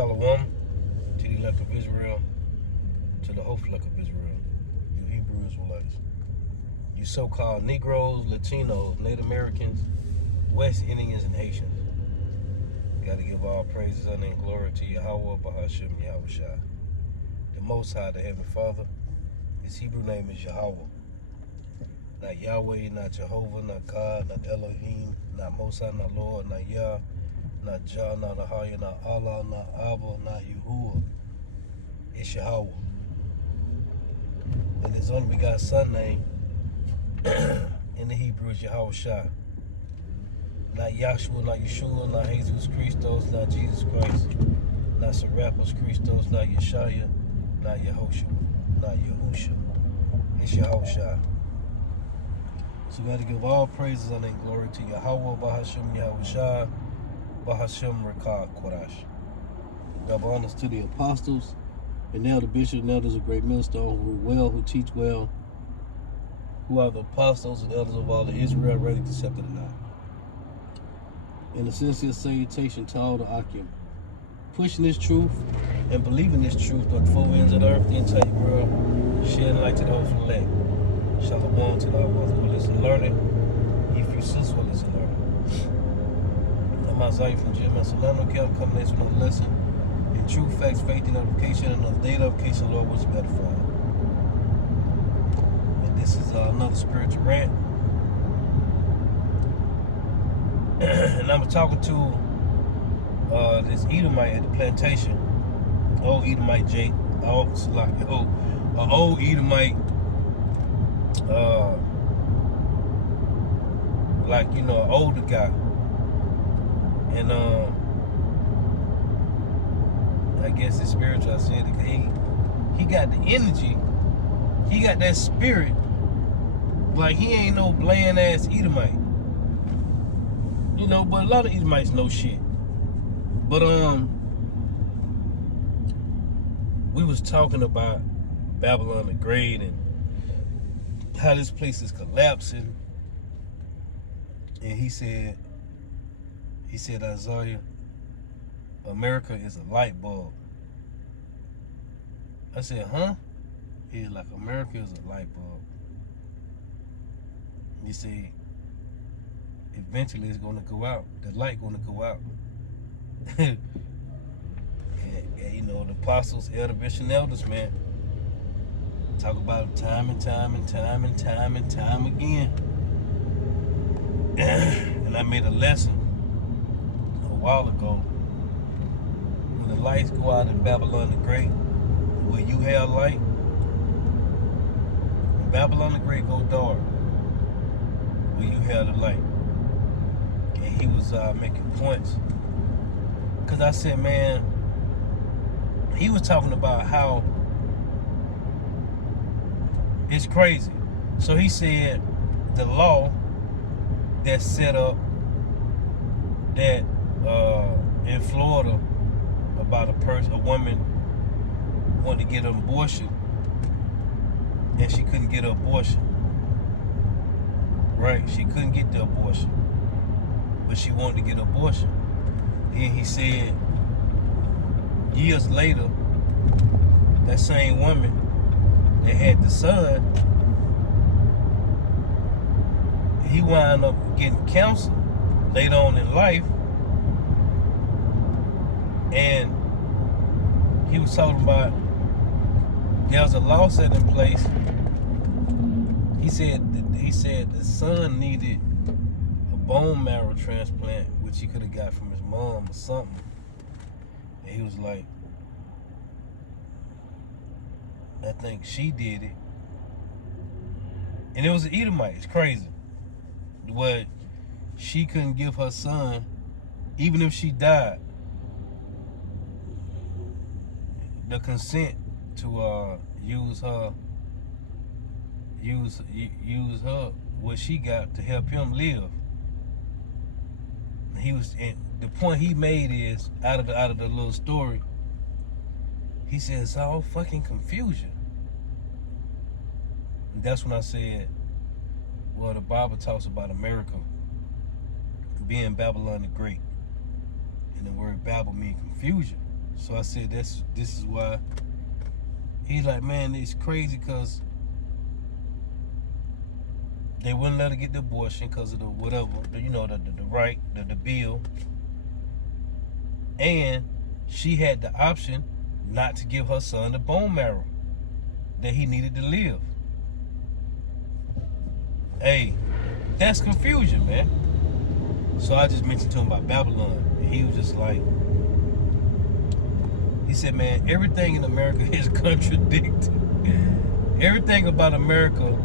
Shalom to the elect of Israel, to the hopeful elect of Israel, you Hebrew Israelites, you so-called Negroes, Latinos, Native Americans, West Indians, and Haitians. You got to give all praises, honor, and glory to Yahweh, Bahashim, Yahushua. The Most High, the Heavenly Father. His Hebrew name is Yahweh. Not Yahweh, not Jehovah, not God, not Elohim, not Most High, not Lord, not Yah, not Jah, not Ahaya, not Allah, not Abba, not Yahuwah. It's Yahweh. And his only begotten son name in the Hebrew is Yahushua. Not Yahshua, not Yeshua, not Jesus Christos, not Jesus Christ, not Serapis Christos, not Yeshaya, not Yehoshua, not Yahusha. It's Yahushua. So we got to give all praises and glory to Yahweh, Bahashim, Yahushua, Bahashim, Rakah, Korash. Double honors to the apostles, and now the bishops and elders of great millstone, who rule well, who teach well, who are the apostles and elders of all of Israel, ready to accept it or not. And a sincere salutation to all the Akim, pushing this truth and believing this truth on the four ends of the earth, the entire world, shedding light to the hopeful elect. Shalom to the ones who listen and learn it. If you sis will listen and learn it. I'm Isaiah from GMS Solano Camp, coming next with another lesson in truth, facts, faith, and notification, and another data notification, Lord, what's better for him. And this is another spiritual rant. And I'm talking to this Edomite at the plantation. Old Edomite Jake. Old Edomite, like, you know, an older guy. And I guess it's spiritual, I said it, because he got the energy, he got that spirit, like he ain't no bland ass Edomite. You know, but a lot of Edomites know shit. But we was talking about Babylon the Great and how this place is collapsing. And he said, Isaiah, America is a light bulb. I said, huh? He's like, America is a light bulb. You see, eventually it's gonna go out. The light gonna go out. and, you know, the apostles, elder, bishop, and elders, man, talk about it time and time again. And I made a lesson a while ago. When the lights go out in Babylon the Great, will you have light? When Babylon the Great go dark, will you have the light? And he was making points. Because I said, man, he was talking about how it's crazy. So he said the law that's set up that in Florida about a woman wanted to get an abortion and she couldn't get an abortion. Right? She couldn't get the abortion, but she wanted to get an abortion. Then he said years later, that same woman that had the son, he wound up getting cancer later on in life. And he was talking about there was a law set in place. He said the son needed a bone marrow transplant, which he could have got from his mom or something. And he was like, I think she did it. And it was an Edomite. It's crazy. What she couldn't give her son, even if she died, the consent to use her what she got to help him live. He was, and the point he made is out of the little story. He said it's all fucking confusion. And that's when I said, well, the Bible talks about America being Babylon the Great. And the word Babel means confusion. So I said, this is why. He's like, man, it's crazy because they wouldn't let her get the abortion because of the whatever, the right, the bill. And she had the option not to give her son the bone marrow that he needed to live. Hey, that's confusion, man. So I just mentioned to him about Babylon. And he was just like, he said, man, everything in America is contradicted. Everything about America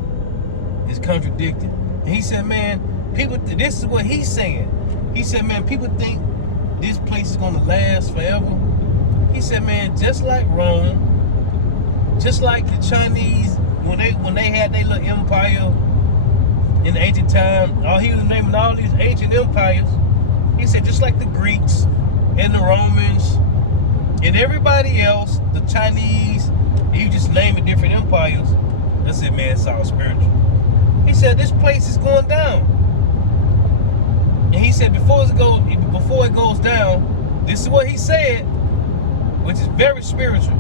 is contradicted. And he said, man, people, this is what he's saying. He said, man, people think this place is gonna last forever. He said, man, just like Rome, just like the Chinese, when they had their little empire in the ancient time, he was naming all these ancient empires. He said, just like the Greeks and the Romans and everybody else, the Chinese, you just name it different empires. I said, man, it's all spiritual. He said, this place is going down. And he said, before it goes down, this is what he said, which is very spiritual.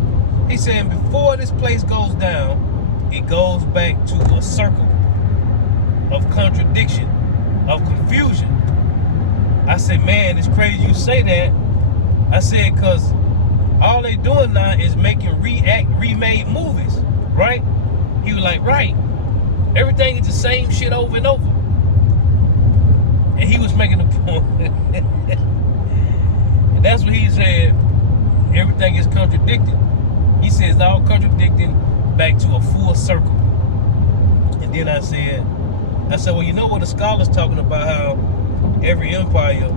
He said, before this place goes down, it goes back to a circle of contradiction, of confusion. I said, man, it's crazy you say that. I said, because all they doing now is making remade movies, right? He was like, right. Everything is the same shit over and over. And he was making a point. And that's what he said. Everything is contradicted. He says it's all contradicting back to a full circle. And then I said, well, you know what the scholars talking about, how every empire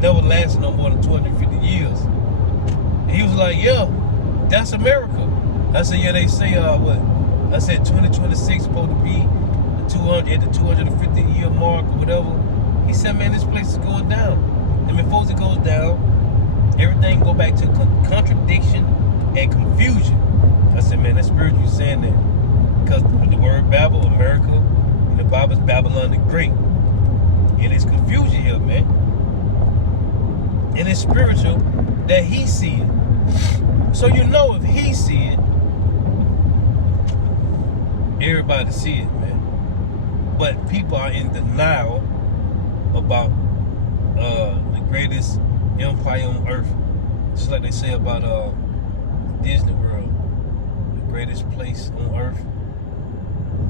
never lasted no more than 250 years. And he was like, yeah, that's America. I said, yeah, they say, what? I said 2026 supposed to be the 250 year mark or whatever. He said, man, this place is going down. And before it goes down, everything go back to contradiction and confusion. I said, man, that's spiritual saying that. Because the word Babel, America, in the Bible is Babylon the Great. And it's confusion here, man. And it's spiritual that he see it. So you know if he see it, everybody see it, man. But people are in denial about the greatest empire on earth. Just like they say about Disney World, the greatest place on earth.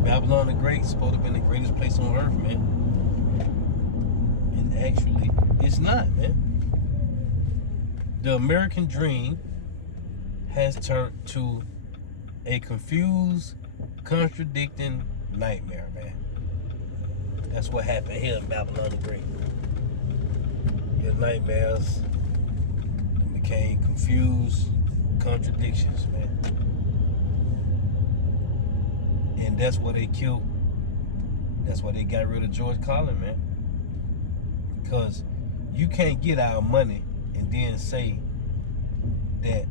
Babylon the Great is supposed to have been the greatest place on earth, man. And actually, it's not, man. The American dream has turned to a confused, contradicting nightmare, man. That's what happened here in Babylon the Great. Your nightmares became confused contradictions, man. And that's why they killed, that's why they got rid of George Carlin, man. Because you can't get our money and then say that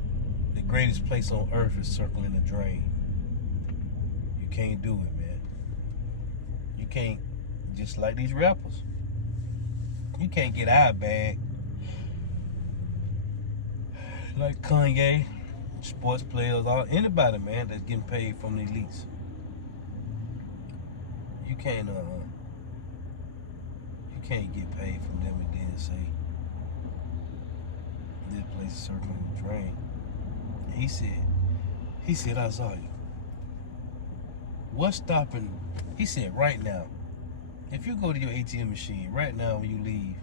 the greatest place on earth is circling the drain. You can't do it, man. You can't, just like these rappers. You can't get our bag. Like Kanye, sports players, anybody, man, that's getting paid from the elites. You can't get paid from them and then say this place is circling the drain. And he said, I saw you. What's stopping? He said, right now, if you go to your ATM machine right now when you leave,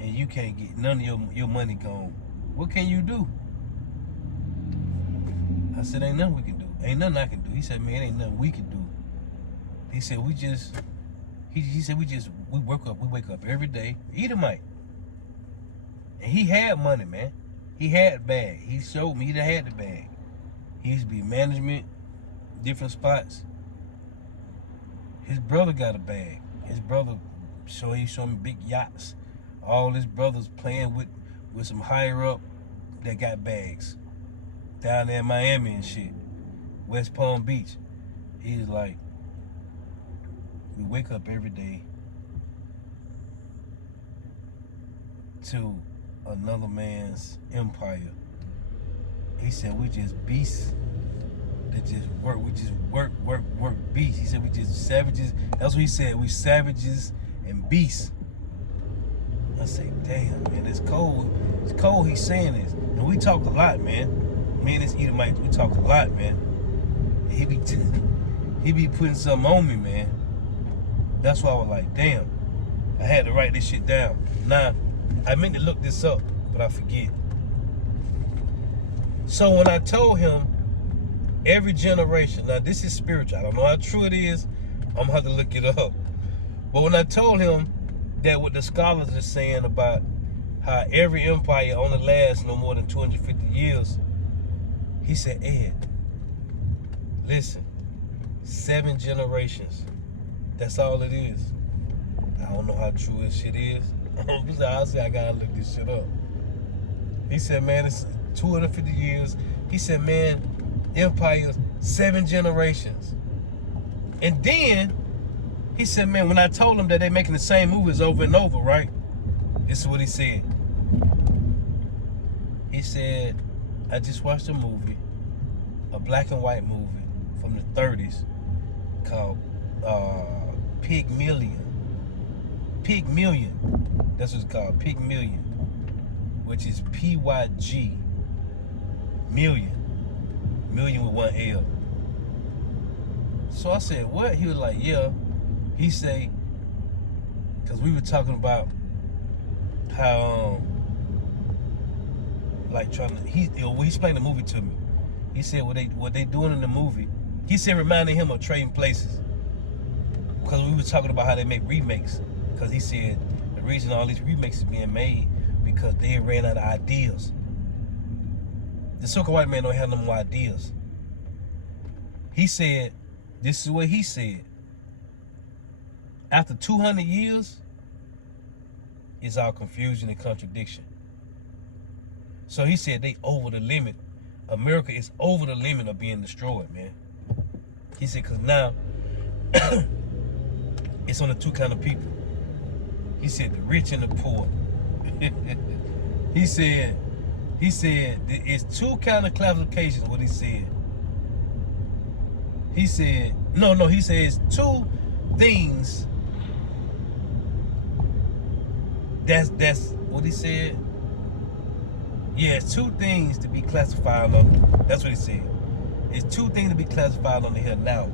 and you can't get none of your money gone, what can you do? I said, ain't nothing we can do. Ain't nothing I can do. He said, man, ain't nothing we can do. He said, we wake up every day, Edomite. And he had money, man. He had a bag. He showed me he had the bag. He used to be management, different spots. His brother got a bag. His brother he showed me big yachts. All his brothers playing with some higher up that got bags. Down there in Miami and shit. West Palm Beach. He's like, we wake up every day to another man's empire. He said we just beasts that just work. We just work beasts. He said we just savages. That's what he said. We savages and beasts. I say, damn, man, it's cold. It's cold he's saying this. And we talk a lot, man. Me and this Edomite, we talk a lot, man. And he be putting something on me, man. That's why I was like, damn. I had to write this shit down. Now, I meant to look this up, but I forget. So when I told him, every generation, now this is spiritual. I don't know how true it is. I'm gonna have to look it up. But when I told him that what the scholars are saying about how every empire only lasts no more than 250 years, he said, Ed, listen, 7 generations. That's all it is. I don't know how true this shit is. I said, I gotta look this shit up. He said, man, it's 250 years. He said, man, empires, 7 generations. And then he said, man, when I told him that they're making the same movies over and over, right? This is what he said. He said, I just watched a movie, a black and white movie from the 30s called Pygmalion. Pygmalion. That's what it's called, Pygmalion, which is P-Y-G, million. Million with 1 L. So I said, what? He was like, yeah. He say, because we were talking about how, like trying to, he explained the movie to me. He said what they doing in the movie, he said reminding him of Trading Places. Because we were talking about how they make remakes. Because he said the reason all these remakes is being made because they ran out of ideas. The so-called white man don't have no more ideas. He said, this is what he said. After 200 years, it's all confusion and contradiction. So he said they over the limit. America is over the limit of being destroyed, man. He said, because now, it's on the 2 kind of people. He said the rich and the poor. He said it's 2 kind of classifications, what he said. He said, no, he says 2 things. That's what he said. Yeah, it's 2 things to be classified on. That's what he said. It's 2 things to be classified on the hill now.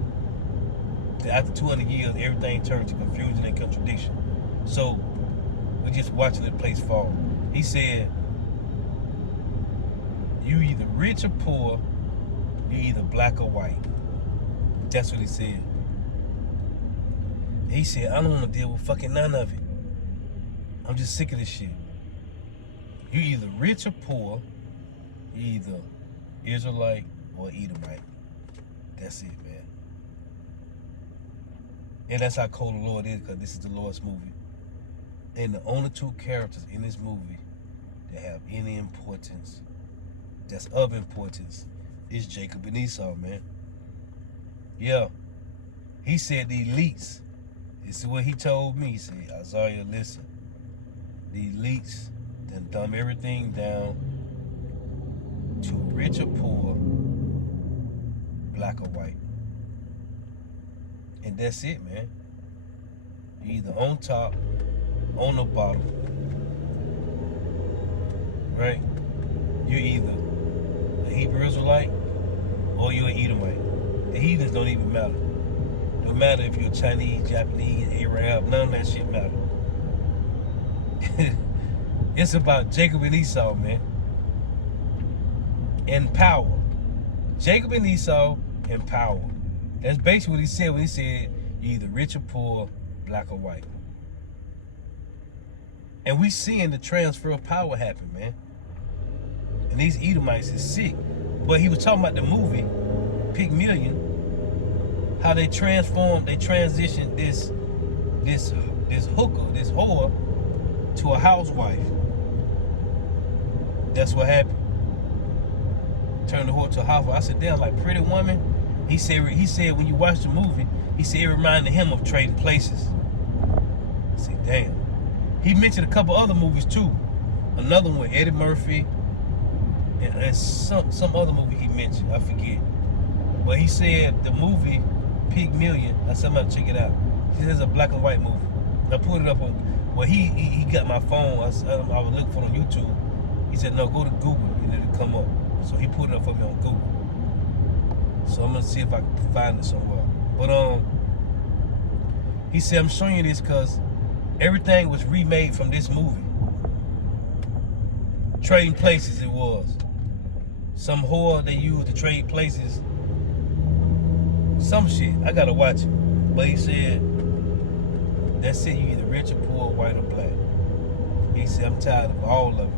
After 200 years, everything turned to confusion and contradiction. So we're just watching the place fall. He said, you either rich or poor, you either black or white. That's what he said. He said, I don't want to deal with fucking none of it. I'm just sick of this shit. You either rich or poor, you either Israelite or Edomite. That's it, man. And that's how cold the Lord is, because this is the Lord's movie. And the only 2 characters in this movie that have any importance, that's of importance, is Jacob and Esau, man. Yeah. He said the elites. This is what he told me. He said, Isaiah, listen. The elites then dumb everything down to rich or poor, black or white. And that's it, man. You're either on top, on the bottom. Right? You're either a Hebrew Israelite or you're an Edomite. The heathens don't even matter. No matter if you're Chinese, Japanese, Arab, none of that shit matter. It's about Jacob and Esau, man. And power. Jacob and Esau and power. That's basically what he said when he said you're either rich or poor, black or white. And we seeing the transfer of power happen, man. And these Edomites is sick. But he was talking about the movie, Pygmalion, how they transitioned this hooker, this whore, to a housewife. That's what happened. Turned the whore to a housewife. I said, damn, like Pretty Woman. He said when you watch the movie, he said it reminded him of Trading Places. I said, damn. He mentioned a couple other movies too. Another one, Eddie Murphy, and some other movie he mentioned. I forget. But he said the movie Pygmalion. I said I'm gonna check it out. He says it's a black and white movie. I put it up on. Well, he got my phone. I was looking for it on YouTube. He said no, go to Google and it'll come up. So he put it up for me on Google. So I'm gonna see if I can find it somewhere. But he said I'm showing you this because everything was remade from this movie. Trading Places it was. Some whore they used to trade places. Some shit. I gotta watch it. But he said, that's it, you either rich or poor, white or black. He said, I'm tired of all of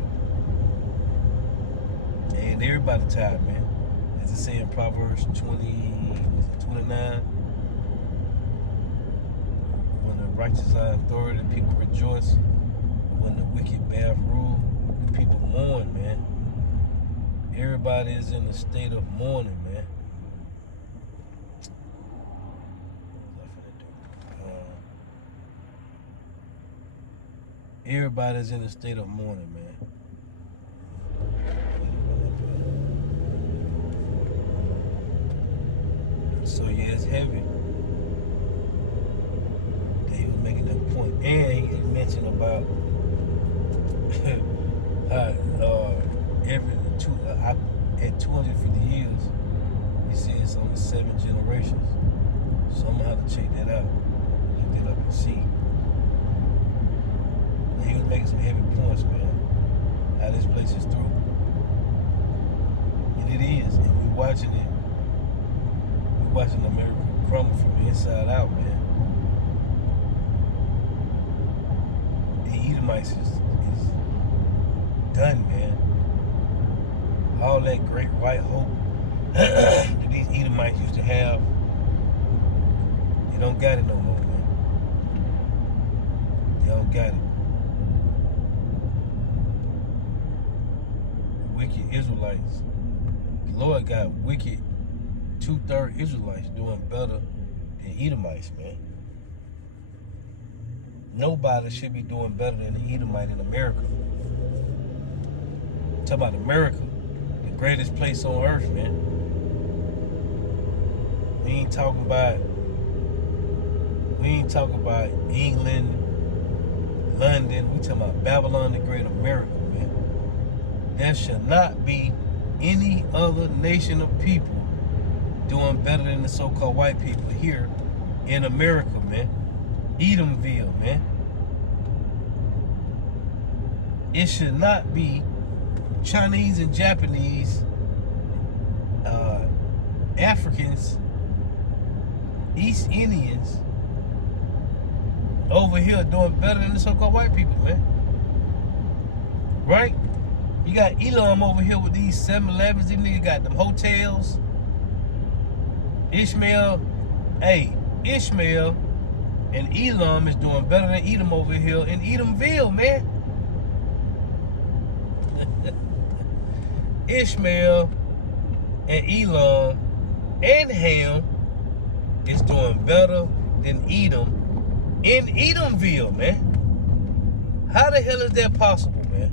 it. And everybody tired, man. As it say in Proverbs 29, when the righteous are in authority, people rejoice. But when the wicked bear rule, people mourn, man. Everybody is in a state of mourning, man. Everybody's in a state of mourning, man. So yeah, it's heavy. He was making that point, and he mentioned about at 250 years, he said it's only 7 generations. So I'm gonna have to check that out, look that up and see. He was making some heavy points, man. How this place is through. And it is. And we're watching it. We're watching America crumble from the inside out, man. The Edomites is done, man. All that great white hope that these Edomites used to have, they don't got it no more, man. They don't got it. Wicked Israelites. The Lord got wicked 2/3 Israelites doing better than Edomites, man. Nobody should be doing better than the Edomite in America. I'm talking about America, the greatest place on earth, man. We ain't talking about England, London. We talking about Babylon the Great, America, man. There should not be any other nation of people doing better than the so-called white people here in America, man. Edomville, man. It should not be Chinese and Japanese, Africans, East Indians over here doing better than the so-called white people, man. Right? You got Elam over here with these 7-Elevens. These niggas got them hotels. Ishmael and Elam is doing better than Edom over here in Edomville, man. Ishmael and Elam and Ham is doing better than Edom in Edomville, man. How the hell is that possible, man?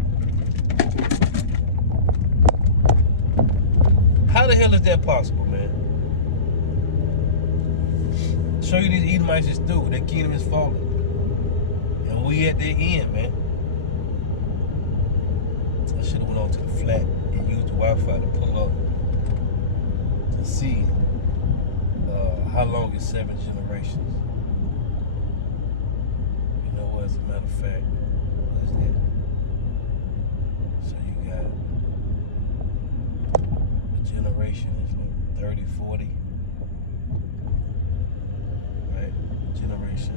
How the hell is that possible, man? Show you these Edomites is through. Their kingdom is falling. And we at their end, man. I should have went on to the flat and used the Wi-Fi to pull up to see how long is 7 generations. You know what, as a matter of fact, what is that? So you got a generation is like 30, 40. Right? Generation.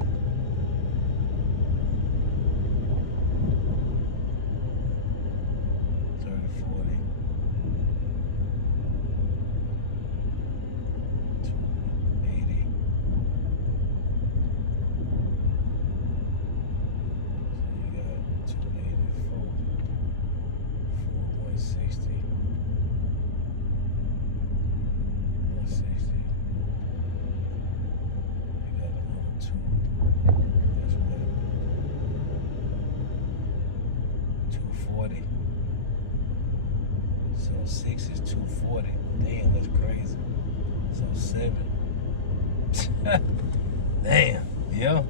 240. So 6 is 240. Damn, that's crazy. So 7. Damn, yeah.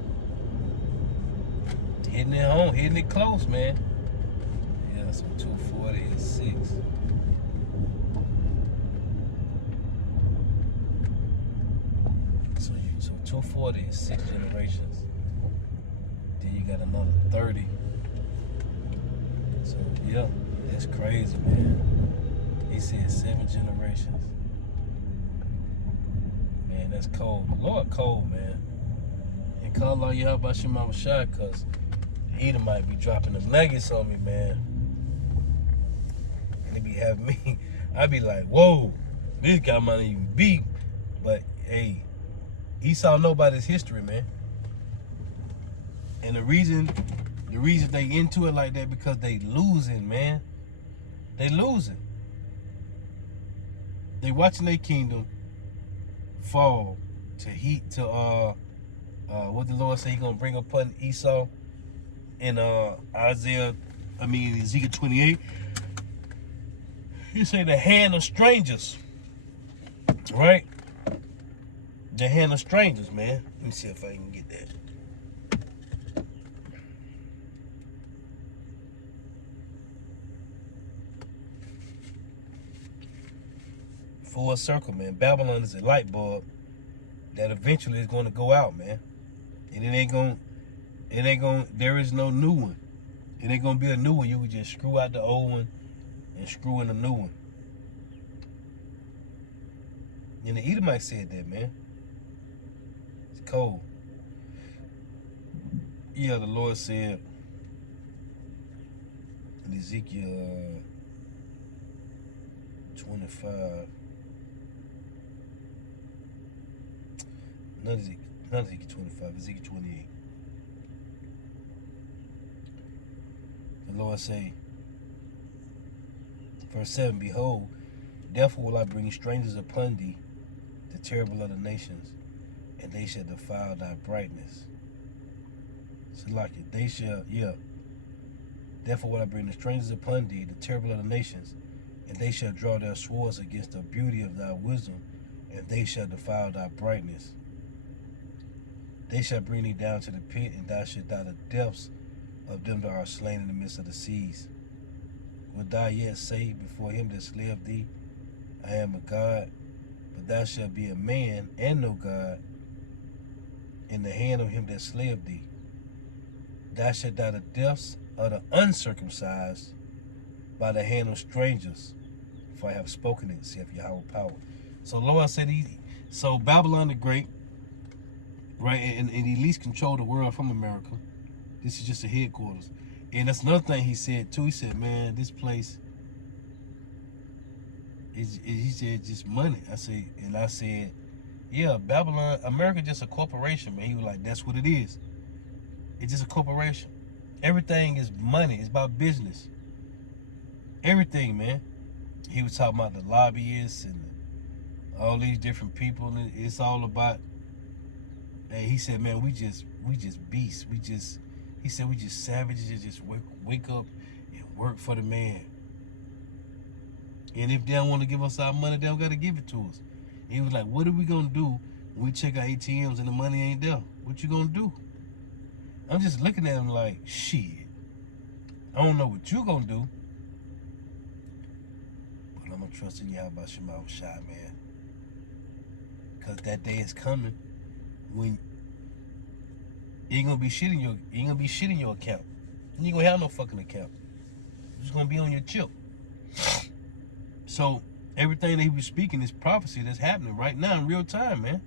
Hitting it home, hitting it close, man. Yeah, so 240 is 6. So 240 is 6 generations. Then you got another 30. So yeah, that's crazy, man. He said 7 generations. Man, that's cold. The Lord cold, man. And call all y'all about your mama shot, cause Edom might be dropping them nuggets on me, man. And they be having me, I be like, whoa, this guy might even beat. But hey, Esau know about his history, man. And the reason they into it like that because they losing, man. They losing. They watching their kingdom fall to what the Lord said He gonna bring upon Esau in Ezekiel 28. He say the hand of strangers, right? The hand of strangers, man. Let me see if I can get that. Full circle, man. Babylon is a light bulb that eventually is going to go out, man. And there is no new one. It ain't going to be a new one. You can just screw out the old one and screw in a new one. And the Edomite said that, man. It's cold. Yeah, the Lord said in Ezekiel 25. Not Ezekiel 25, Ezekiel 28. The Lord say, verse 7, behold, therefore will I bring strangers upon thee, the terrible of the nations, and they shall defile thy brightness. So like it, they shall, therefore will I bring the strangers upon thee, the terrible of the nations, and they shall draw their swords against the beauty of thy wisdom, and they shall defile thy brightness. They shall bring thee down to the pit, and thou shalt die the depths of them that are slain in the midst of the seas. Wilt thou yet say before him that slew thee, I am a God? But thou shalt be a man and no God in the hand of him that slew thee. Thou shalt die the deaths of the uncircumcised by the hand of strangers, for I have spoken it, saith Yahweh power. So Lord said so Babylon the Great, right, and he least control the world from America. This is just the headquarters. And that's another thing he said too. He said, man, this place is, he said, just money. I said, yeah, Babylon, America just a corporation, man. He was like, that's what it is. It's just a corporation. Everything is money. It's about business. Everything, man. He was talking about the lobbyists and all these different people. And it's all about, and he said, man, we just beasts. He said, we just savages that just wake up and work for the man. And if they don't want to give us our money, they don't got to give it to us. And he was like, what are we going to do when we check our ATMs and the money ain't there? What you going to do? I'm just looking at him like, shit. I don't know what you going to do. But I'm going to trust in you about Shema Shai, man. Because that day is coming when you ain't gonna be shit in your account. You ain't gonna have no fucking account. It's just gonna be on your chip. So everything that he was speaking is prophecy that's happening right now in real time, man.